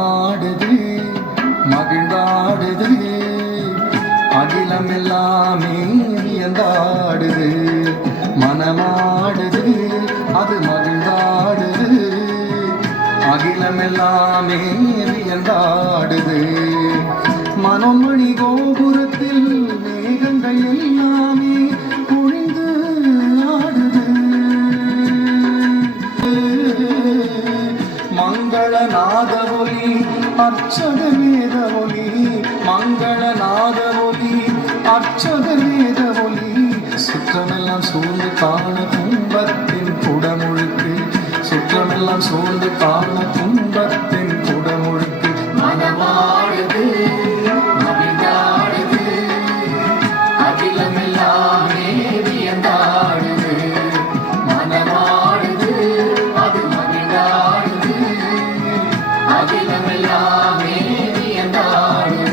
மனமாடுது மகிழ்ந்தாடுது அகிலம் எல்லாமே வியந்தாடுது மனமாடுது அது மகிழ்ந்தாடுது அகிலம் எல்லாமே வியந்தாடுது மனோன்மணி கோபுரத்தில் மேகங்கள் எல்லாமே பொழிந்து ஆடுது மங்களநாத ஒலி அர்ச்சக வேத ஒலி மங்களநாத ஒலி அர்ச்சக வேத ஒலி சுற்றமெல்லாம் சூழ்ந்து காண துன்பத்தின் குடமுழுக்கு சுற்றமெல்லாம் சூழ்ந்து காண துன்பத்தின் குடமுழுக்கு மனமாடுது மகிழ்ந்தாடுது அகிலமெல்லாமே வியந்தாடுது மனமாடுது அது மகிழ்ந்தாடுது அகிலமெல்லாமே வியந்தாடுது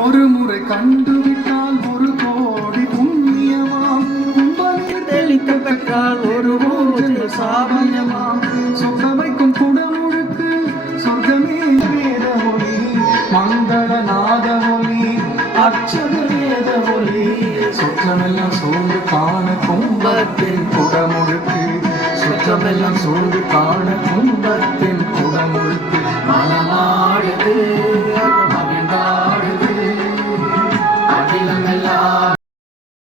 ஒரு முறை கண்டுவிட்டால் ஒரு கோடி புண்ணியமாம் கும்பநீர் தெளிக்க பெற்றால் ஒரு ஊரில் சாபயமாம் சொக்க வைக்கும் குடமுழுக்கு சொர்க்கமே வேத ஒலி மங்களநாத ஒலி அர்ச்சக வேத ஒலி சுற்றமெல்லாம் சூழ்ந்து காண கும்பத்தின் குடமுழுக்கு சுற்றமெல்லாம் சூழ்ந்து காண கும்பத்தின் குடமுழுக்கு மனமாடுது மகிழ்ந்தாடுது அகிலமெல்லாம்